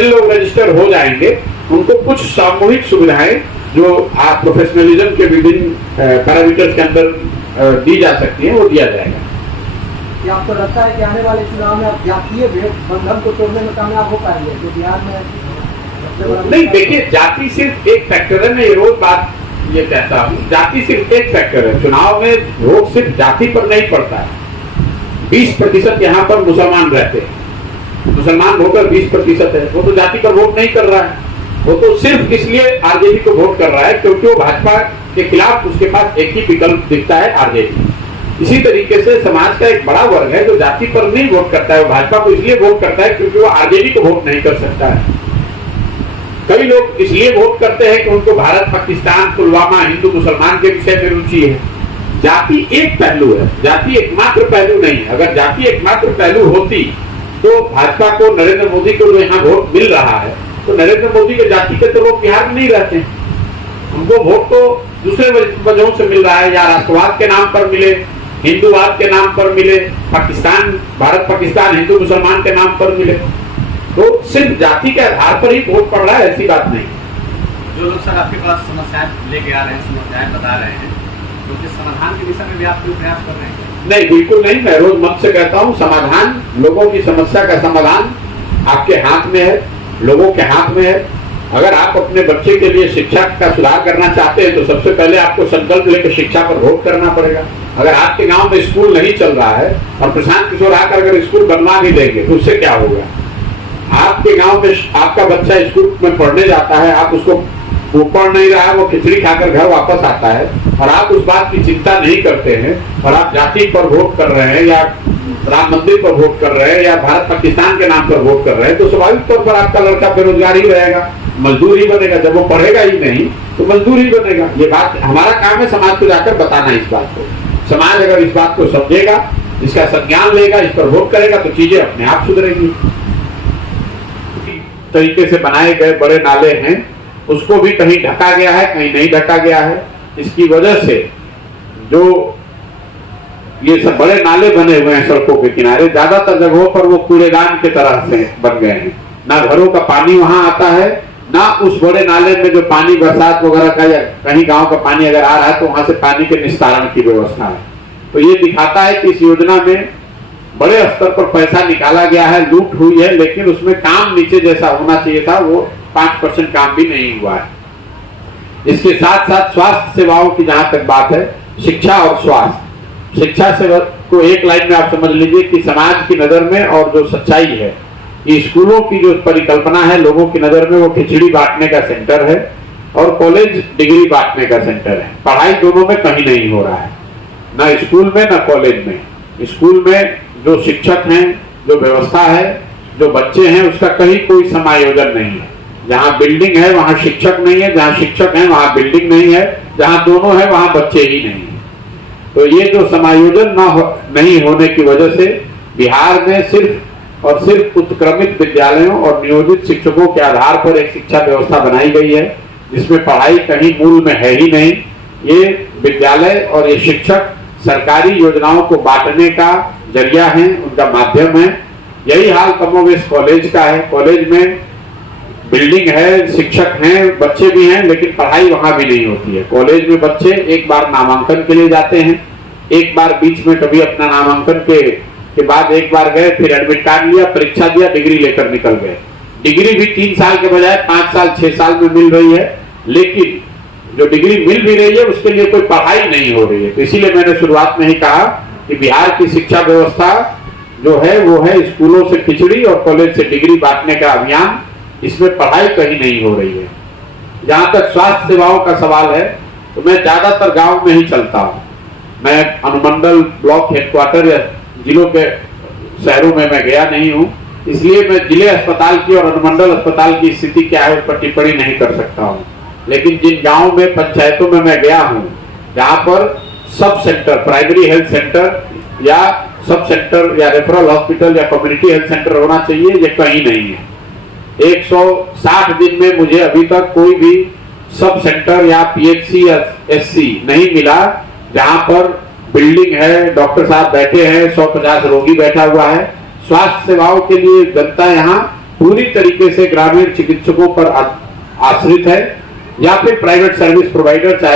जितने लोग रजिस्टर हो जाएंगे उनको कुछ सामूहिक सुविधाएं जो आप प्रोफेशनलिज्म के विभिन्न पैरामीटर्स के अंदर दी जा सकती हैं वो दिया जाएगा। क्या आपको लगता है कि आने वाले चुनाव में आप जातीय बंधन को तोड़ने में कामयाब हो पाएंगे? तो बिहार में नहीं, देखिए जाति सिर्फ एक फैक्टर है। मैं ये रोज बात ये कहता हूँ, जाति सिर्फ एक फैक्टर है। चुनाव में वोट सिर्फ जाति पर नहीं पड़ता है। 20% यहाँ पर मुसलमान रहते हैं, मुसलमान वोटर 20% है, वो तो जाति पर वोट नहीं कर रहा है, वो तो सिर्फ इसलिए आरजेडी को वोट कर रहा है क्योंकि वो भाजपा के खिलाफ उसके पास एक ही विकल्प दिखता है, आरजेडी। इसी तरीके से समाज का एक बड़ा वर्ग है जो जाति पर नहीं वोट करता है, वो भाजपा को इसलिए वोट करता है क्योंकि वो आरजेडी को वोट नहीं कर सकता है। कई लोग इसलिए वोट करते हैं कि उनको भारत, पाकिस्तान, पुलवामा, हिंदू मुसलमान के विषय में रुचि है। जाति एक पहलू है, जाति एकमात्र पहलू नहीं है। अगर जाति एकमात्र पहलू होती तो भाजपा को, नरेंद्र मोदी को जो यहाँ वोट मिल रहा है, तो नरेंद्र मोदी के जाति के तो लोग बिहार में नहीं रहते हैं, उनको वोट तो दूसरे वजहों से मिल रहा है, या राष्ट्रवाद के नाम पर मिले, हिंदूवाद के नाम पर मिले, पाकिस्तान, भारत पाकिस्तान, हिंदू मुसलमान के नाम पर मिले। तो सिर्फ जाति के आधार पर ही वोट पड़ रहा है, ऐसी बात नहीं। जो लोग सर आपके पास समस्याएं लेके आ रहे हैं, समस्याएं बता रहे हैं, तो उसके समाधान के दिशा में भी आप प्रयास कर रहे हैं? नहीं, बिल्कुल नहीं। मैं रोज मंच से कहता हूँ, समाधान, लोगों की समस्या का समाधान आपके हाथ में है, लोगों के हाथ में है। अगर आप अपने बच्चे के लिए शिक्षा का सुधार करना चाहते हैं तो सबसे पहले आपको संकल्प लेकर शिक्षा पर वोट करना पड़ेगा। अगर आपके गांव में स्कूल नहीं चल रहा है और प्रशांत किशोर आकर अगर स्कूल बनवा भी देंगे तो उससे क्या होगा? आपके गांव में आपका बच्चा स्कूल में पढ़ने जाता है, आप उसको, वो पढ़ नहीं रहा है, वो खिचड़ी खाकर घर वापस आता है और आप उस बात की चिंता नहीं करते हैं और आप जाति पर वोट कर रहे हैं या राम मंदिर पर वोट कर रहे हैं या भारत पाकिस्तान के नाम पर वोट कर रहे हैं, तो स्वाभाविक तौर पर आपका लड़का बेरोजगार ही रहेगा, मजदूर ही बनेगा। जब वो पढ़ेगा ही नहीं तो मजदूर ही बनेगा। ये बात हमारा काम है समाज को जाकर बताना इस बात को। समाज अगर इस बात को समझेगा, इसका संज्ञान लेगा, इस पर वोट करेगा तो चीजें अपने आप सुधरेंगी। तरीके से बनाए गए बड़े नाले हैं, उसको भी कहीं ढका गया है, कहीं नहीं ढका गया है। इसकी वजह से जो ये सब बड़े नाले बने हुए हैं सड़कों के किनारे, ज्यादातर जगहों पर वो कूड़ेदान के तरह से बन गए हैं। ना घरों का पानी वहां आता है, ना उस बड़े नाले में जो पानी बरसात वगैरह का या कहीं गांव का पानी अगर आ रहा है तो वहां से पानी के निस्तारण की व्यवस्था है। तो ये दिखाता है कि इस योजना में बड़े स्तर पर पैसा निकाला गया है, लूट हुई है, लेकिन उसमें काम नीचे जैसा होना चाहिए था वो 5% काम भी नहीं हुआ है। इसके साथ साथ स्वास्थ्य सेवाओं की जहां तक बात है, शिक्षा और स्वास्थ्य, शिक्षा सेवा को एक लाइन में आप समझ लीजिए कि समाज की नजर में और जो सच्चाई है, ये स्कूलों की जो परिकल्पना है लोगों की नजर में, वो खिचड़ी बांटने का सेंटर है और कॉलेज डिग्री बांटने का सेंटर है। पढ़ाई दोनों में कहीं नहीं हो रहा है, ना स्कूल में ना कॉलेज में। स्कूल में जो शिक्षक हैं, जो व्यवस्था है, जो बच्चे हैं, उसका कहीं कोई समायोजन नहीं है। जहाँ बिल्डिंग है वहाँ शिक्षक नहीं है, जहाँ शिक्षक है वहाँ बिल्डिंग नहीं है, जहाँ दोनों है वहाँ बच्चे ही नहीं है। तो ये जो समायोजन नहीं होने की वजह से बिहार में सिर्फ और सिर्फ उत्क्रमित विद्यालयों और नियोजित शिक्षकों के आधार पर एक शिक्षा व्यवस्था बनाई गई है, जिसमें पढ़ाई कहीं मूल में है ही नहीं। ये विद्यालय और ये शिक्षक सरकारी योजनाओं को बांटने का जरिया है, उनका माध्यम है। यही हाल कमोवेश कॉलेज का है। कॉलेज में बिल्डिंग है, शिक्षक हैं, बच्चे भी हैं, लेकिन पढ़ाई वहां भी नहीं होती है। कॉलेज में बच्चे एक बार नामांकन के लिए जाते हैं, एक बार बीच में कभी अपना नामांकन के बाद एक बार गए, फिर एडमिट कार्ड लिया, परीक्षा दिया, डिग्री लेकर निकल गए। डिग्री भी 3 साल के बजाय 5 साल 6 साल में मिल रही है, लेकिन जो डिग्री मिल भी रही है उसके लिए कोई पढ़ाई नहीं हो रही है। तो इसीलिए मैंने शुरुआत में ही कहा कि बिहार की शिक्षा व्यवस्था जो है वो है स्कूलों से खिचड़ी और कॉलेज से डिग्री बांटने का अभियान, इसमें पढ़ाई कहीं नहीं हो रही है। जहां तक स्वास्थ्य सेवाओं का सवाल है तो मैं ज्यादातर गांव में ही चलता हूं। मैं अनुमंडल, ब्लॉक हेडक्वार्टर या जिलों के शहरों में मैं गया नहीं हूं, इसलिए मैं जिले अस्पताल की और अनुमंडल अस्पताल की स्थिति क्या है उस पर टिप्पणी नहीं कर सकता हूं। लेकिन जिन गांव में, पंचायतों में मैं गया हूं, जहां पर sub centre, primary health centre या सब सेंटर या रेफरल हॉस्पिटल या कम्युनिटी हेल्थ सेंटर होना चाहिए, ये कहीं नहीं है। 160 दिन में मुझे अभी तक कोई भी सब सेंटर या पीएचसी या एससी नहीं मिला जहां पर बिल्डिंग है, डॉक्टर साहब बैठे हैं, 150 रोगी बैठा हुआ है। स्वास्थ्य सेवाओं के लिए जनता यहाँ पूरी तरीके से ग्रामीण चिकित्सकों पर आश्रित है, या फिर प्राइवेट सर्विस प्रोवाइडर चाहे